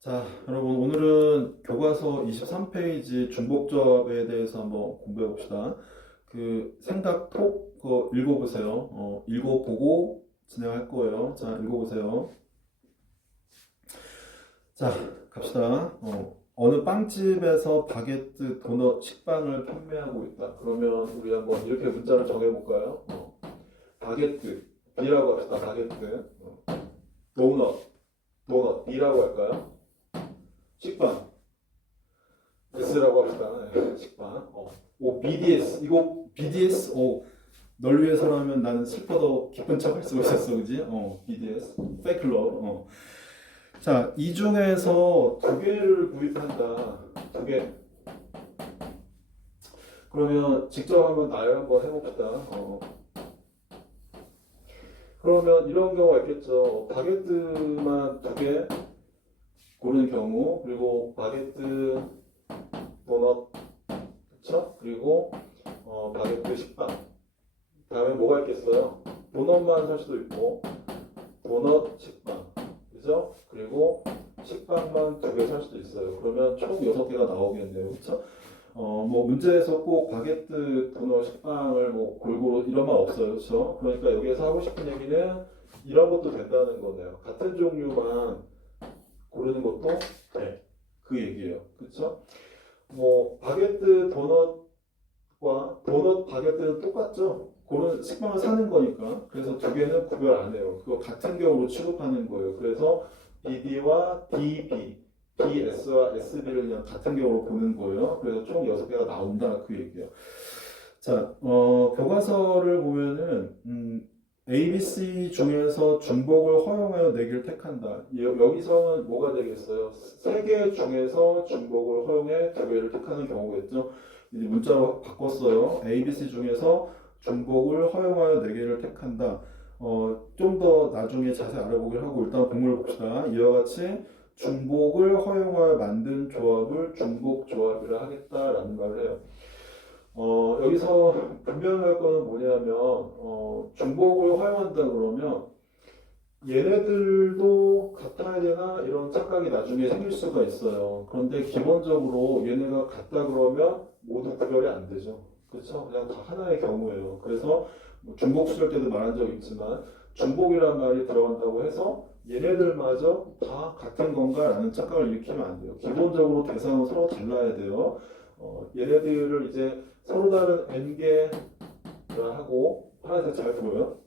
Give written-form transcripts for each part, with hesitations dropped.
자, 여러분 오늘은 교과서 23페이지 중복조합에 대해서 한번 공부해 봅시다. 그 생각톡 그거 읽어보세요. 읽어보고 진행할 거예요. 자, 읽어보세요. 자, 갑시다. 어느 빵집에서 바게트, 도넛, 식빵을 판매하고 있다. 그러면 우리 한번 이렇게 문자를 정해볼까요? 바게트, B라고 합시다. 바게트. 도넛, B라고 할까요? 식빵. S라고 합시다. 네, 식빵. BDS. 이거 BDS. 널 위해서라면 나는 슬퍼도 기쁜 척 할 수가 있었어. 그지? BDS. 팬클럽. 자, 이 중에서 두 개를 구입한다. 두 개. 그러면 직접 한번 나열 한번 해봅시다. 그러면 이런 경우가 있겠죠. 바게트만 두 개 고르는 경우, 그리고 바게트, 도넛, 그쵸? 그리고 바게트 식빵. 다음에 뭐가 있겠어요? 도넛만 살 수도 있고, 도넛, 식빵. 그죠? 그리고 식빵만 두 개 살 수도 있어요. 그러면 총 6개가 나오겠네요. 그쵸? 뭐 문제에서 꼭 바게트, 도넛, 식빵을 뭐 골고루 이런 말 없어요. 그쵸? 그러니까 여기에서 하고 싶은 얘기는 이런 것도 된다는 거네요. 같은 종류만 고르는 것도 돼. 그 얘기예요. 그쵸? 뭐 바게트 도넛과 도넛 바게트는 똑같죠. 그런 식빵을 사는 거니까. 그래서 두 개는 구별 안 해요. 그거 같은 경우로 취급하는 거예요. 그래서 BD와 DB, BS와 SB를 그냥 같은 경우로 보는 거예요. 그래서 총 6개가 나온다 그 얘기예요. 자, 교과서를 보면은 ABC 중에서 중복을 허용하여 내기를 택한다. 여기서는 뭐가 되겠어요? 3개 중에서 중복을 허용해 2개를 택하는 경우겠죠. 이제 문자로 바꿨어요. ABC 중에서 중복을 허용하여 4개를 택한다. 좀 더 나중에 자세히 알아보기를 하고 일단 공부를 봅시다. 이와 같이 중복을 허용하여 만든 조합을 중복조합이라 하겠다라는 말을 해요. 여기서 분명할 거는 뭐냐면 중복을 허용한다 그러면 얘네들도 같아야 되나 이런 착각이 나중에 생길 수가 있어요. 그런데 기본적으로 얘네가 같다 그러면 모두 구별이 안 되죠. 그렇죠? 그냥 다 하나의 경우예요. 그래서 뭐 중복 수절 때도 말한 적 있지만 중복이라는 말이 들어간다고 해서 얘네들마저 다 같은 건가라는 착각을 일으키면 안 돼요. 기본적으로 대상은 서로 달라야 돼요. 얘네들을 이제 서로 다른 n개를 하고 하나씩 잘 보여요.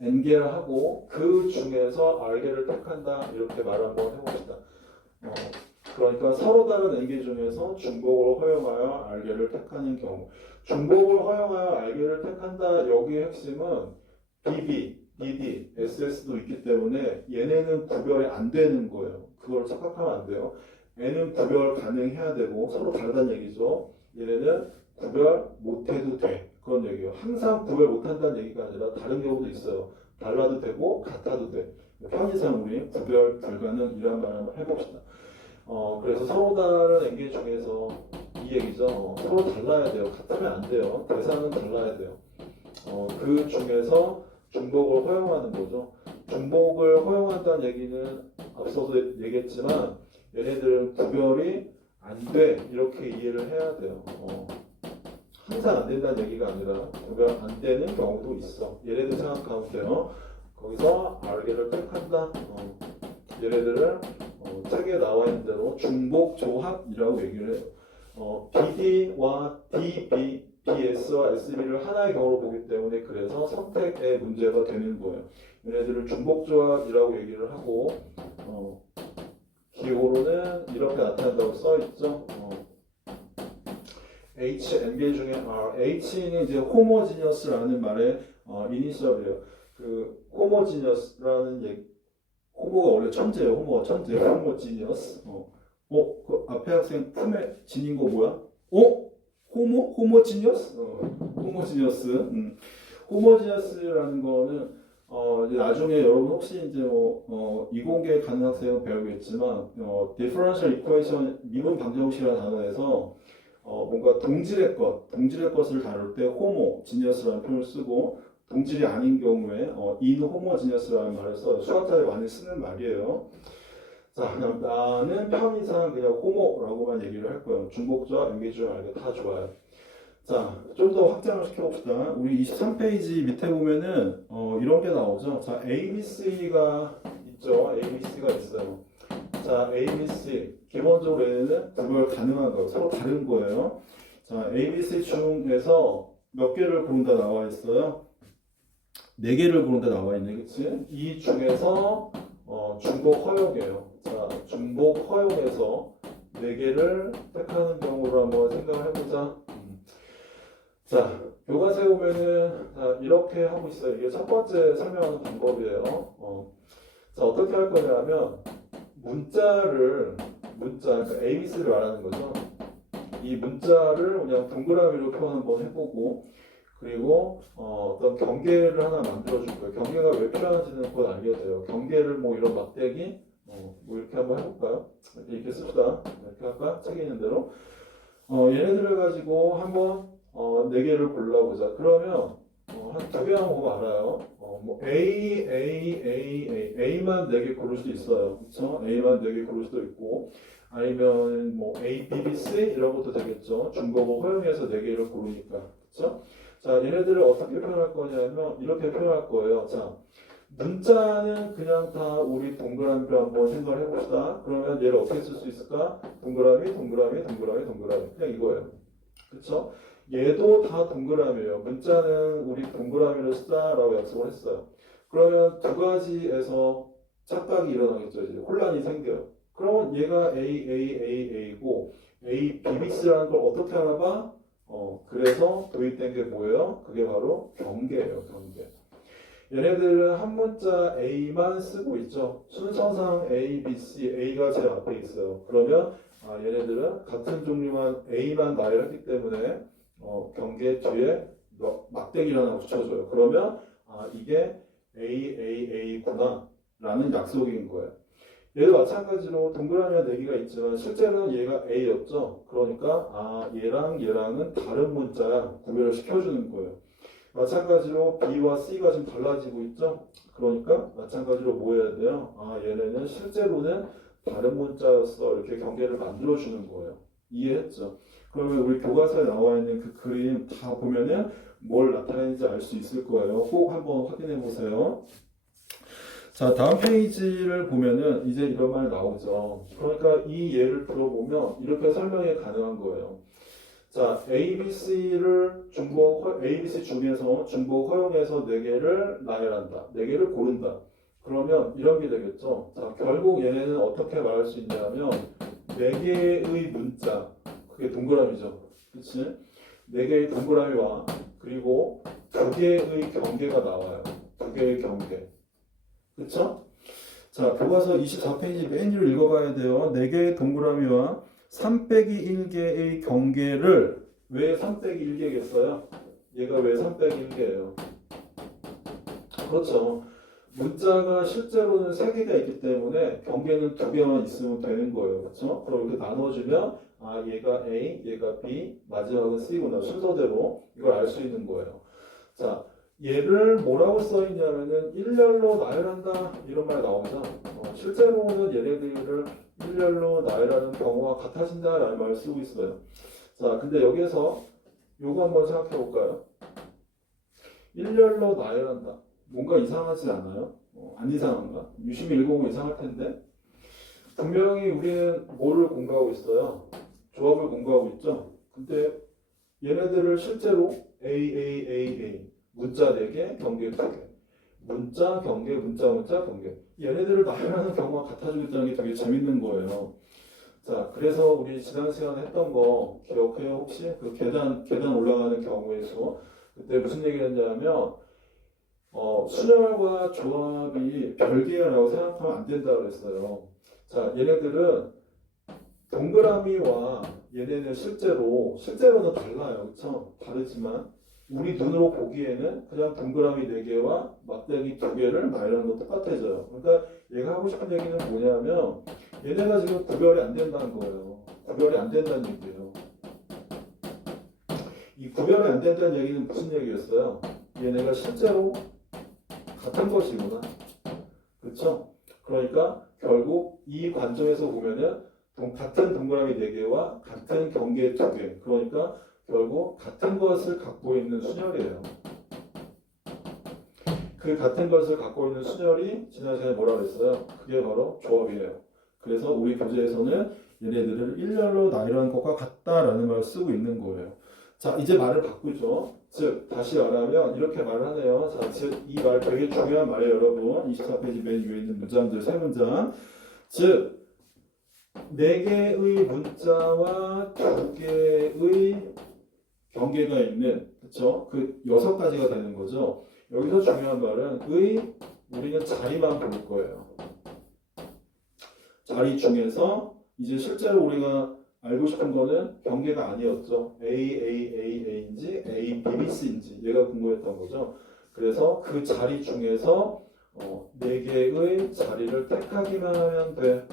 n개를 하고 그 중에서 r개를 택한다 이렇게 말 한번 해봅시다. 그러니까 서로 다른 n개 중에서 중복을 허용하여 r개를 택하는 경우 중복을 허용하여 r개를 택한다 여기의 핵심은 BB, BD, SS도 있기 때문에 얘네는 구별이 안 되는 거예요. 그걸 착각하면 안 돼요. n은 구별 가능해야 되고 서로 다르다는 얘기죠. 얘네는 구별 못해도 돼. 그런 얘기예요. 항상 구별 못한다는 얘기가 아니라 다른 경우도 있어요. 달라도 되고 같아도 돼. 편의상 우리 구별 불가능이란 말 한번 해봅시다. 그래서 서로 다른 엔ጌ 중에서 이 얘기죠. 서로 달라야 돼요. 같으면 안 돼요. 대상은 달라야 돼요. 그 중에서 중복을 허용하는 거죠. 중복을 허용한다는 얘기는 앞서도 얘기했지만 얘네들은 구별이 안 돼. 이렇게 이해를 해야 돼요. 항상 안 된다는 얘기가 아니라 구별 안 되는 경우도 있어. 얘네들 생각하면 돼요. 거기서 R개를 택한다. 얘네들을 책에 나와 있는 대로 중복 조합이라고 얘기를 해요. BD와 DB, BS와 SB를 하나의 경우로 보기 때문에 그래서 선택의 문제가 되는 거예요. 얘네들을 중복 조합이라고 얘기를 하고 기호로는 이렇게 나타난다고 써 있죠. H, N개 중에 R, H는 이제 호모지니어스라는 말의 이니셜이에요. 그 호모지니어스라는 호모가 원래 천재예요. 호모가 천재. 호모지니어스. 그 앞에 학생 품에 지닌 거 뭐야? 호모지니어스? 호모지니어스. 호모지니어스라는 거는 이제 나중에 여러분 혹시 이제 이공계 가는 학생은 배우겠지만 differential equation 미분 방정식이라는 단어에서 뭔가 동질의 것을 다룰 때 호모지니어스라는 표현을 쓰고 동질이 아닌 경우에 인호모지니어스라는 말을 써요. 수학자들이 많이 쓰는 말이에요. 자, 그럼 나는 편의상 그냥 호모라고만 얘기를 할 거예요. 중복주와 연계주와 알게 다 좋아요. 자, 좀 더 확장을 시켜봅시다. 우리 23페이지 밑에 보면은 이런 게 나오죠. 자, ABC가 있죠. ABC가 있어요. 자, ABC 기본적으로 얘는 구별 가능한 거 서로 다른 거예요. 자, ABC 중에서 몇 개를 고른다 나와 있어요. 4개를 고른다 나와 있네, 그치? 이 중에서 중복 허용이에요. 자, 중복 허용에서 4개를 택하는 경우로 한번 생각을 해보자. 자, 교과서에 보면은 이렇게 하고 있어요. 이게 첫 번째 설명하는 방법이에요. 자, 어떻게 할 거냐면 그러니까 ABC를 말하는 거죠. 이 문자를 그냥 동그라미로 표현 한번 해보고 그리고 어떤 경계를 하나 만들어줄 거예요. 경계가 왜 필요한지는 곧 알게 돼요. 경계를 뭐 이런 막대기 뭐 이렇게 한번 해볼까요? 이렇게 씁시다. 이렇게 할까? 책에 있는 대로 얘네들을 가지고 한번 4개를 골라보자. 그러면 한 2개 하면 뭐 알아요? 뭐 A만 4개 고를 수도 있어요. 그렇죠? A만 4개 고를 수도 있고 아니면 뭐 A, B, B, C 이런 것도 되겠죠. 중복을 허용해서 4개를 고르니까. 그렇죠? 자, 얘네들을 어떻게 표현할 거냐면 이렇게 표현할 거예요. 자, 문자는 그냥 다 우리 동그라미로 한번 생각을 해봅시다. 그러면 얘를 어떻게 쓸 수 있을까? 동그라미, 동그라미, 동그라미, 동그라미. 그냥 이거예요. 그렇죠? 얘도 다 동그라미예요. 문자는 우리 동그라미를 쓰자라고 약속을 했어요. 그러면 두 가지에서 착각이 일어나겠죠. 이제 혼란이 생겨요. 그러면 얘가 A고 A, B, B, C라는 걸 어떻게 알아봐? 그래서 도입된 게 뭐예요? 그게 바로 경계예요. 경계. 얘네들은 한 문자 A만 쓰고 있죠. 순서상 A, B, C, A가 제일 앞에 있어요. 그러면 얘네들은 같은 종류만 A만 나열했기 때문에 경계 뒤에 막대기를 하나 붙여줘요. 그러면 이게 A구나 라는 약속인 거예요. 얘도 마찬가지로 동그라미가 4개가 있지만 실제로는 얘가 A였죠. 그러니까 얘랑은 다른 문자야. 구별을 시켜주는 거예요. 마찬가지로 B와 C가 지금 달라지고 있죠. 그러니까 마찬가지로 뭐 해야 돼요? 얘네는 실제로는 다른 문자였어. 이렇게 경계를 만들어주는 거예요. 이해했죠? 그러면 우리 교과서에 나와 있는 그 그림 다 보면은 뭘 나타내는지 알 수 있을 거예요. 꼭 한번 확인해 보세요. 자, 다음 페이지를 보면은 이제 이런 말 나오죠. 그러니까 이 예를 들어보면 이렇게 설명이 가능한 거예요. 자, ABC 중에서 중복 허용해서 4개를 나열한다. 4개를 고른다. 그러면 이런 게 되겠죠. 자, 결국 얘네는 어떻게 말할 수 있냐면 4개의 문자, 그게 동그라미죠. 그치? 4개의 동그라미와 그리고 2개의 경계가 나와요. 2개의 경계. 그쵸? 자, 교과서 24페이지 맨 위를 읽어봐야 돼요. 4개의 동그라미와 3-1개의 경계를 왜 3-1개겠어요? 얘가 왜 3-1개예요? 그렇죠. 문자가 실제로는 3개가 있기 때문에 경계는 2개만 있으면 되는 거예요. 그렇죠? 그럼 이렇게 나눠주면 얘가 A, 얘가 B, 마지막은 C구나. 순서대로 이걸 알 수 있는 거예요. 자, 얘를 뭐라고 써있냐면은 일렬로 나열한다 이런 말 나오죠. 실제로는 얘네들을 일렬로 나열하는 경우가 같아진다라는 말을 쓰고 있어요. 자, 근데 여기에서 요거 한번 생각해 볼까요? 일렬로 나열한다. 뭔가 이상하지 않아요? 안 이상한가? 유심히 읽어보면 이상할 텐데. 분명히 우리는 뭐를 공부하고 있어요? 조합을 공부하고 있죠? 근데 얘네들을 실제로 A 문자 4개, 경계 2개. 문자, 경계, 문자, 경계. 얘네들을 나열하는 경우가 같아지겠다는 게 되게 재밌는 거예요. 자, 그래서 우리 지난 시간에 했던 거 기억해요? 혹시? 그 계단 올라가는 경우의 수. 그때 무슨 얘기를 했냐면, 순열과 조합이 별개라고 생각하면 안 된다고 그랬어요. 자, 얘네들은 동그라미와 얘네는 실제로는 달라요. 그쵸? 다르지만, 우리 눈으로 보기에는 그냥 동그라미 4개와 막대기 2개를 나열하는 거 똑같아져요. 그러니까 얘가 하고 싶은 얘기는 뭐냐면 얘네가 지금 구별이 안 된다는 거예요. 구별이 안 된다는 얘기예요. 이 구별이 안 된다는 얘기는 무슨 얘기였어요? 얘네가 실제로 같은 것이구나. 그렇죠? 그러니까 결국 이 관점에서 보면은 같은 동그라미 4개와 같은 경계 2개. 그러니까 결국 같은 것을 갖고 있는 순열이에요. 그 같은 것을 갖고 있는 순열이 지난 시간에 뭐라 그랬어요? 그게 바로 조합이에요. 그래서 우리 교재에서는 얘네들을 일렬로 나열하는 것과 같다라는 말을 쓰고 있는 거예요. 자, 이제 말을 바꾸죠. 즉, 다시 말하면 이렇게 말을 하네요. 자, 즉, 이 말 되게 중요한 말이에요, 여러분. 24페이지 맨 위에 있는 문장들 3문장. 즉, 4개의 문자와 2개의 경계가 있는, 그쵸? 그 6가지가 되는 거죠. 여기서 중요한 말은 우리는 자리만 볼 거예요. 자리 중에서 이제 실제로 우리가 알고 싶은 거는 경계가 아니었죠. A인지 A, B, B, C인지 얘가 궁금했던 거죠. 그래서 그 자리 중에서 4개의 자리를 택하기만 하면 돼.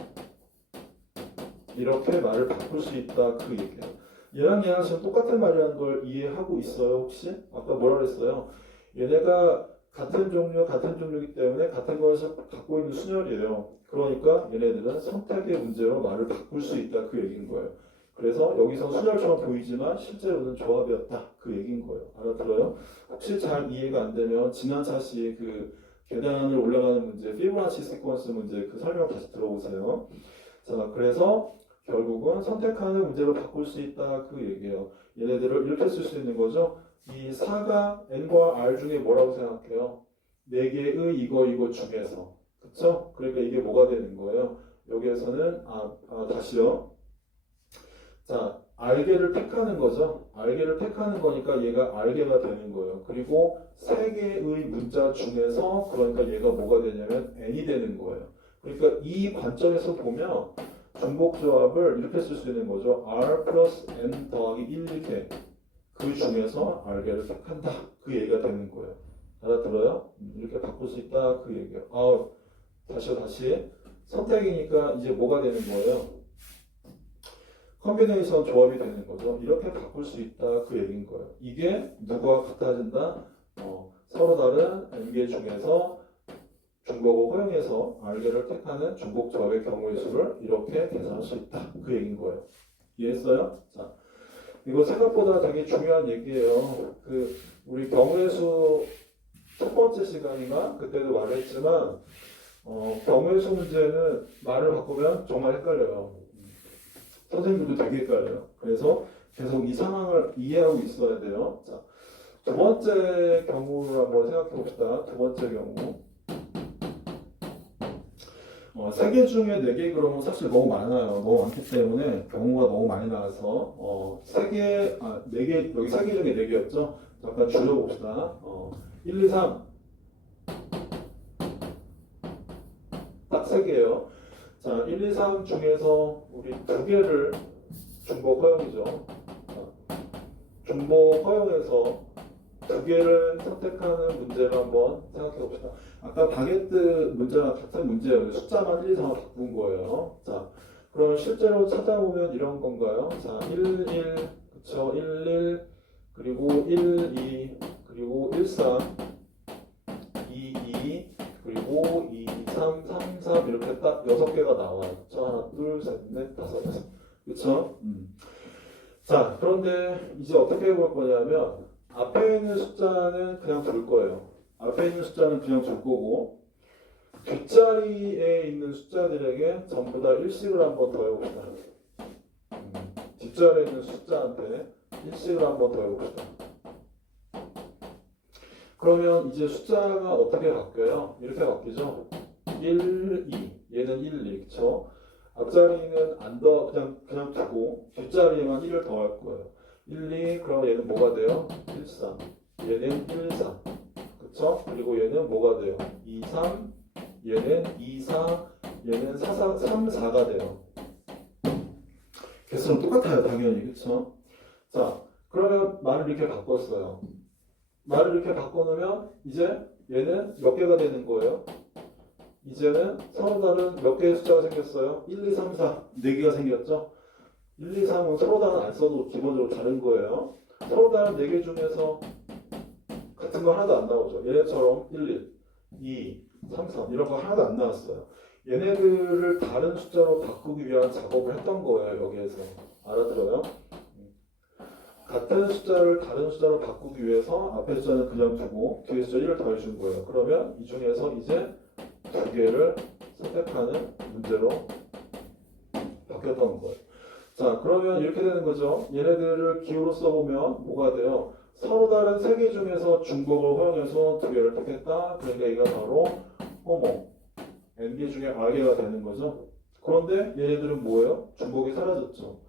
이렇게 말을 바꿀 수 있다 그 얘기예요. 얘랑 지금 똑같은 말이라는 걸 이해하고 있어요 혹시? 아까 뭐라 그랬어요? 얘네가 같은 종류이기 때문에 같은 것을 갖고 있는 순열이에요. 그러니까 얘네들은 선택의 문제로 말을 바꿀 수 있다 그 얘기인 거예요. 그래서 여기서 순열처럼 보이지만 실제로는 조합이었다 그 얘기인 거예요. 알아들어요? 혹시 잘 이해가 안 되면 지난 차시 그 계단을 올라가는 문제, 피보나치 시퀀스 문제 그 설명 다시 들어보세요. 자, 그래서 결국은 선택하는 문제로 바꿀 수 있다 그 얘기예요. 얘네들을 이렇게 쓸 수 있는 거죠. 이 4가 N과 R 중에 뭐라고 생각해요? 4개의 이거 중에서. 그쵸? 그러니까 이게 뭐가 되는 거예요? 여기에서는 다시요. 자, R개를 택하는 거죠. R개를 택하는 거니까 얘가 R개가 되는 거예요. 그리고 3개의 문자 중에서 그러니까 얘가 뭐가 되냐면 N이 되는 거예요. 그러니까 이 관점에서 보면 중복조합을 이렇게 쓸 수 있는 거죠. R 플러스 N 더하기 1, 2개. 그 중에서 R개를 택한다. 그 얘기가 되는 거예요. 알아들어요? 이렇게 바꿀 수 있다. 그 얘기예요. 다시. 선택이니까 이제 뭐가 되는 거예요? 컨비네이션 조합이 되는 거죠. 이렇게 바꿀 수 있다. 그 얘기인 거예요. 이게 누구와 같아진다? 서로 다른 N개 중에서 중복을 허용해서 R개를 택하는 중복조합의 경우의 수를 이렇게 계산할 수 있다. 그 얘기인 거예요. 이해했어요? 자, 이거 생각보다 되게 중요한 얘기예요. 우리 경우의 수 첫 번째 시간인가? 그때도 말했지만 경우의 수 문제는 말을 바꾸면 정말 헷갈려요. 선생님들도 되게 헷갈려요. 그래서 계속 이 상황을 이해하고 있어야 돼요. 자, 두 번째 경우를 한번 생각해 봅시다. 두 번째 경우. 3개 중에 4개 그러면 사실 너무 많아요. 너무 많기 때문에 경우가 너무 많이 나와서 4개, 4개, 여기 3개 중에 4개였죠? 잠깐 줄여봅시다. 1, 2, 3 딱 3개예요. 자, 1, 2, 3 중에서 우리 2개를 중복 허용이죠. 중복 허용해서 2개를 선택하는 문제를 한번 생각해 봅시다. 아까 바게트 문제랑 같은 문제예요. 숫자만 1, 2, 3을 바꾼 거예요. 자, 그러면 실제로 찾아보면 이런 건가요? 자, 1, 1, 그쵸? 1, 1, 그리고 1, 2, 그리고 1, 3, 2, 2, 그리고 2, 3, 3, 3 이렇게 딱 6개가 나와요. 자, 하나, 둘, 셋, 넷, 다섯, 그쵸? 자, 그런데 이제 어떻게 해볼 거냐면 앞에 있는 숫자는 그냥 둘 거예요. 앞에 있는 숫자는 그냥 둘 거고 뒷자리에 있는 숫자들에게 전부 다 일식을 한번 더 해봅시다. 뒷자리에 있는 숫자한테 일식을 한번 더 해봅시다. 그러면 이제 숫자가 어떻게 바뀌어요? 이렇게 바뀌죠? 1, 2 얘는 1, 2 그쵸? 앞자리는 그냥 두고 뒷자리에만 1을 더할 거예요. 1, 2 그럼 얘는 뭐가 돼요? 1, 3 얘는 1, 3 그쵸? 그리고 얘는 뭐가 돼요? 2, 3 얘는 2, 4 얘는 3, 4가 돼요. 개수는 똑같아요 당연히 그쵸? 자 그러면 말을 이렇게 바꿨어요. 말을 이렇게 바꿔놓으면 이제 얘는 몇 개가 되는 거예요? 이제는 서로 다른 몇 개의 숫자가 생겼어요? 1, 2, 3, 4 4개가 생겼죠? 1, 2, 3은 서로 다른 안 써도 기본적으로 다른 거예요. 서로 다른 4개 중에서 같은 거 하나도 안 나오죠. 얘네처럼 1, 1, 2, 3, 3 이런 거 하나도 안 나왔어요. 얘네들을 다른 숫자로 바꾸기 위한 작업을 했던 거예요. 여기에서. 알아들어요? 같은 숫자를 다른 숫자로 바꾸기 위해서 앞에 숫자는 그냥 두고 뒤에 숫자 1을 더해준 거예요. 그러면 이 중에서 이제 두 개를 선택하는 문제로 바뀌었던 거예요. 자, 그러면 이렇게 되는 거죠. 얘네들을 기호로 써보면 뭐가 돼요? 서로 다른 세 개 중에서 중복을 허용해서 두 개를 택했다. 그러니까 이가 바로 호모, n개 중에 r개가 되는 거죠. 그런데 얘네들은 뭐예요? 중복이 사라졌죠.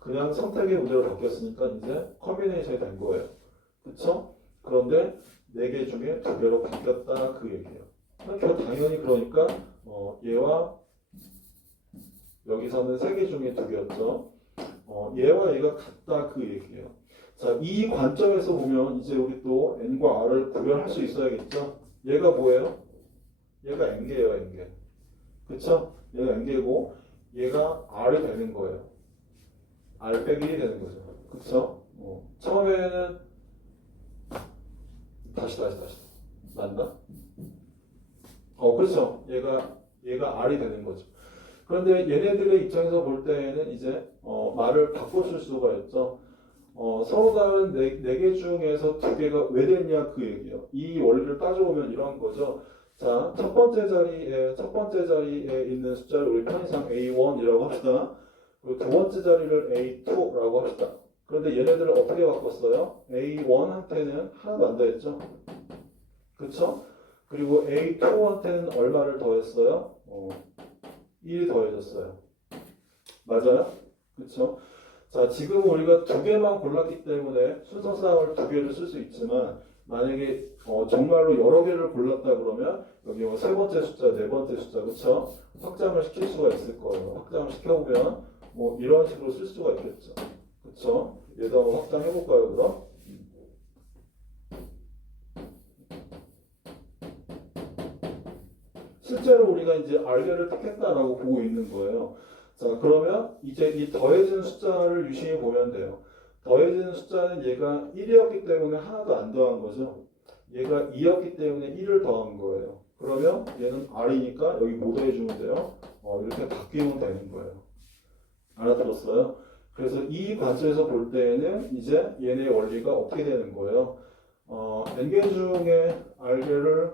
그냥 선택의 문제로 바뀌었으니까 이제 컨비네이션이 된 거예요. 그쵸? 그런데 네 개 중에 두 개로 바뀌었다 그 얘기예요. 당연히 그러니까 얘와 여기서는 세 개 중에 두 개였죠. 얘와 얘가 같다 그 얘기예요. 자, 이 관점에서 보면 이제 우리 또 n과 r을 구별할 수 있어야겠죠. 얘가 뭐예요? 얘가 n개예요, n개. 그쵸? 얘가 n개고 얘가 r이 되는 거예요. r 빼기 1이 되는 거죠. 그쵸? 처음에는 다시 맞나? 그렇죠. 얘가 r이 되는 거죠. 그런데 얘네들의 입장에서 볼 때에는 이제 말을 바꿔줄 수가 있죠. 서로 다른 네 개 중에서 두 개가 왜 됐냐 그 얘기예요. 이 원리를 따져보면 이런 거죠. 자, 첫 번째 자리에 있는 숫자를 우리 편의상 A1이라고 합시다. 그리고 두 번째 자리를 A2라고 합시다. 그런데 얘네들을 어떻게 바꿨어요? A1한테는 하나도 안 더했죠. 그쵸? 그리고 A2한테는 얼마를 더했어요? 1이 더해졌어요. 맞아요? 그쵸? 자, 지금 우리가 두 개만 골랐기 때문에 순서상을 두 개를 쓸 수 있지만 만약에 정말로 여러 개를 골랐다 그러면 여기 세 번째 숫자, 네 번째 숫자, 그쵸? 확장을 시킬 수가 있을 거예요. 확장을 시켜보면 이런 식으로 쓸 수가 있겠죠. 그쵸? 얘도 한번 확장해볼까요, 그럼? 실제로 우리가 이제 r개를 택했다라고 보고 있는 거예요. 자, 그러면 이제 이 더해진 숫자를 유심히 보면 돼요. 더해진 숫자는 얘가 1이었기 때문에 하나도 안 더한 거죠. 얘가 2였기 때문에 1을 더한 거예요. 그러면 얘는 r이니까 여기 못 더해주면 돼요. 이렇게 바뀌면 되는 거예요. 알아들었어요? 그래서 이 관점에서 볼 때에는 이제 얘네 원리가 어떻게 되는 거예요? n개 중에 r개를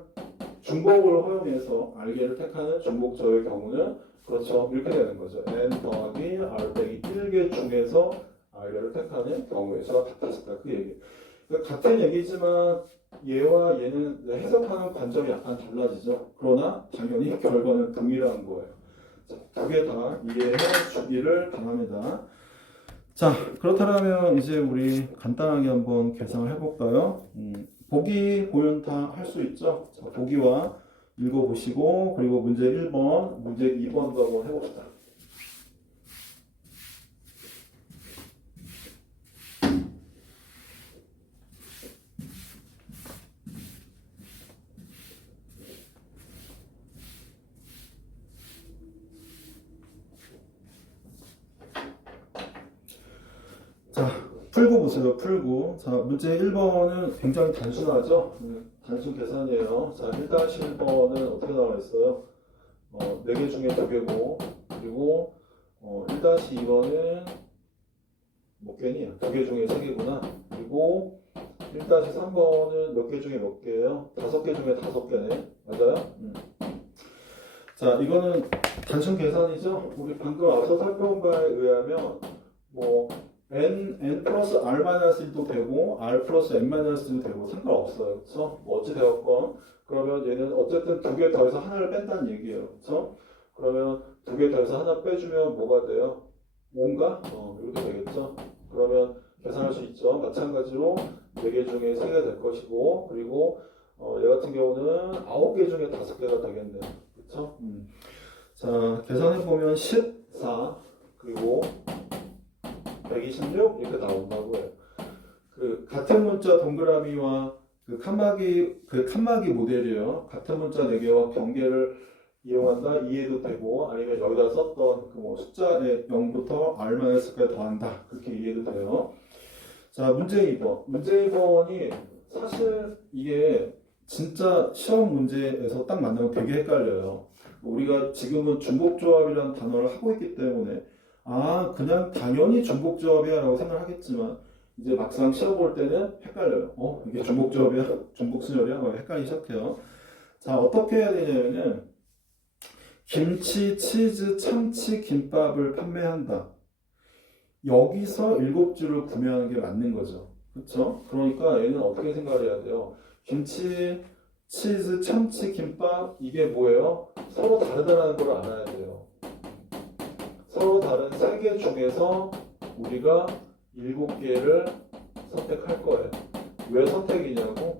중복을 허용해서 r개를 택하는 중복저의 경우는 그렇죠. 이렇게 되는 거죠. n 더하기 r 빼기 1개 중에서 r개를 택하는 경우의 수가 같아질까 그 얘기. 그러니까 같은 얘기지만 얘와 얘는 해석하는 관점이 약간 달라지죠. 그러나 당연히 결과는 동일한 거예요. 두 개 다 이해해 주기를 바랍니다. 자, 그렇다면 이제 우리 간단하게 한번 계산을 해볼까요? 보기 보면 다 할 수 있죠? 자, 보기와 읽어보시고 그리고 문제 1번, 문제 2번도 한번 해봅시다. 자, 풀고 보세요. 풀고. 자, 문제 1번은 굉장히 단순하죠? 단순 계산이에요. 자, 1-1번은 어떻게 나와 있어요? 4개 중에 2개고, 그리고 1-2번은 몇 개니? 2개 중에 3개구나. 그리고 1-3번은 몇 개 중에 몇 개예요? 5개 중에 5개네. 맞아요? 자, 이거는 단순 계산이죠? 우리 방금 앞서 살펴본 바에 의하면 n 플러스 r-1도 되고 r 플러스 n-1도 되고 상관없어요. 그쵸? 어찌 되었건 그러면 얘는 어쨌든 2개 더해서 하나를 뺀다는 얘기예요. 그쵸? 그러면 2개 더해서 하나 빼주면 뭐가 돼요? 5인가? 이렇게 되겠죠? 그러면 계산할 수 있죠. 마찬가지로 4개 중에 3개 될 것이고 그리고 얘 같은 경우는 9개 중에 5개가 되겠네요. 그쵸? 자, 계산해보면 14 그리고 126 이렇게 나온다고 해요. 그 같은 문자 동그라미와 그 칸막이 모델이에요. 같은 문자 4개와 경계를 이용한다 이해도 되고 아니면 여기다 썼던 그 숫자의 0부터 r-까지 더한다 그렇게 이해도 돼요. 자, 문제 2번. 문제 2번이 사실 이게 진짜 시험 문제에서 딱 만나면 되게 헷갈려요. 우리가 지금은 중복조합이라는 단어를 하고 있기 때문에 그냥 당연히 중복조합이야 라고 생각하겠지만 이제 막상 시험 볼 때는 헷갈려요. 이게 중복조합이야? 중복순열이야? 막 헷갈리기 시작해요. 자, 어떻게 해야 되냐면은 김치, 치즈, 참치, 김밥을 판매한다. 여기서 7줄을 구매하는 게 맞는 거죠. 그렇죠? 그러니까 얘는 어떻게 생각을 해야 돼요? 김치, 치즈, 참치, 김밥 이게 뭐예요? 서로 다르다는 걸 알아야 돼요. 서로 다른 3개 중에서 우리가 7개를 선택할 거예요. 왜 선택이냐고?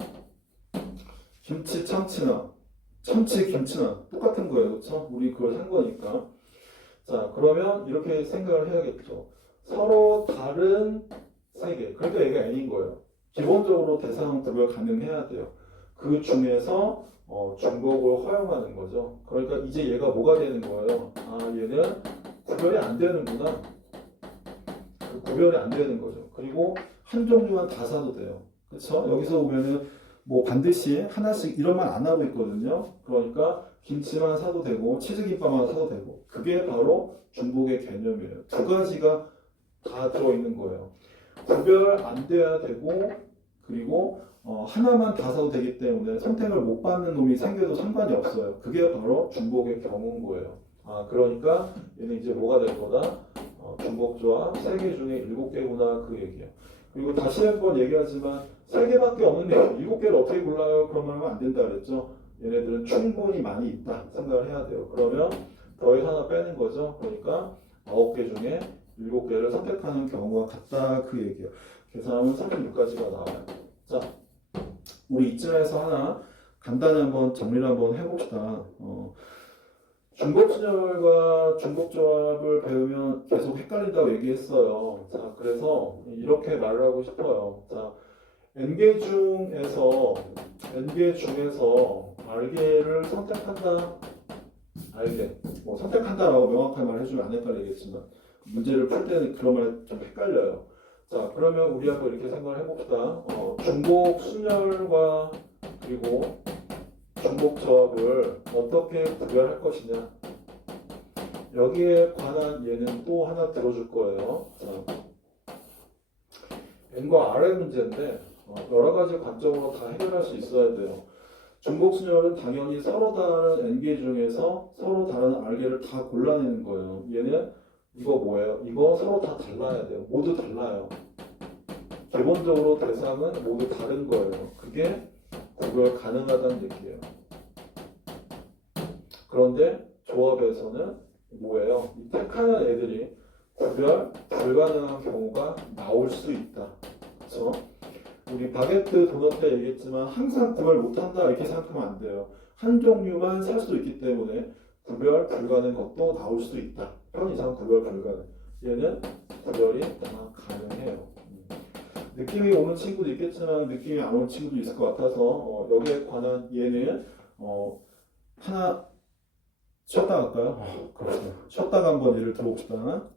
김치, 참치나 참치, 김치나 똑같은 거예요. 그렇죠? 우리 그걸 산 거니까. 자, 그러면 이렇게 생각을 해야겠죠. 서로 다른 3개. 그러니까 얘가 N인 거예요. 기본적으로 대상 구별 가능해야 돼요. 그 중에서 중복을 허용하는 거죠. 그러니까 이제 얘가 뭐가 되는 거예요? 얘는 구별이 안 되는구나. 구별이 안 되는 거죠. 그리고 한 종류만 다 사도 돼요. 그렇죠? 여기서 보면은 뭐 반드시 하나씩 이런 말 안 하고 있거든요. 그러니까 김치만 사도 되고 치즈김밥만 사도 되고 그게 바로 중복의 개념이에요. 두 가지가 다 들어있는 거예요. 구별 안 돼야 되고 그리고 하나만 다 사도 되기 때문에 선택을 못 받는 놈이 생겨도 상관이 없어요. 그게 바로 중복의 경우인 거예요. 그러니까 얘는 이제 뭐가 될 거다? 중복조합 3개 중에 7개구나 그 얘기예요. 그리고 다시 한번 얘기하지만 3개밖에 없는데 7개를 어떻게 골라요? 그러면 안 된다 그랬죠. 얘네들은 충분히 많이 있다 생각을 해야 돼요. 그러면 더해서 하나 빼는 거죠. 그러니까 9개 중에 7개를 선택하는 경우가 같다 그 얘기예요. 계산하면 36가지가 나와요. 자, 우리 이쯤에서 하나 간단히 한번 정리를 한번 해봅시다. 중복순열과 중복조합을 배우면 계속 헷갈린다고 얘기했어요. 자, 그래서 이렇게 말을 하고 싶어요. 자, N개 중에서 R개를 선택한다. R개. 선택한다라고 명확하게 말해주면 안 헷갈리겠지만 문제를 풀 때는 그런 말 좀 헷갈려요. 자, 그러면 우리 한번 이렇게 생각을 해봅시다. 중복순열과 그리고 중복조합을 어떻게 구별할 것이냐. 여기에 관한 예는 또 하나 들어줄 거예요. 자, N과 R의 문제인데 여러 가지 관점으로 다 해결할 수 있어야 돼요. 중복순열은 당연히 서로 다른 N개 중에서 서로 다른 R개를 다 골라내는 거예요. 얘는 이거 뭐예요? 이거 서로 다 달라야 돼요. 모두 달라요. 기본적으로 대상은 모두 다른 거예요. 그게 구별 가능하다는 얘기예요. 그런데 조합에서는 뭐예요? 이 택하는 애들이 구별 불가능한 경우가 나올 수 있다. 그렇죠? 우리 바게트 도넛 때 얘기했지만 항상 구별 못한다 이렇게 생각하면 안 돼요. 한 종류만 살 수 있기 때문에 구별 불가능한 것도 나올 수 있다. 현 이상 구별 불가능. 얘는 구별이 다 가능해요. 느낌이 오는 친구도 있겠지만 느낌이 안 오는 친구도 있을 것 같아서 여기에 관한 얘는 하나 쉬었다 갈까요? 그렇죠. 쉬었다가 한번 예를 들어봅시다.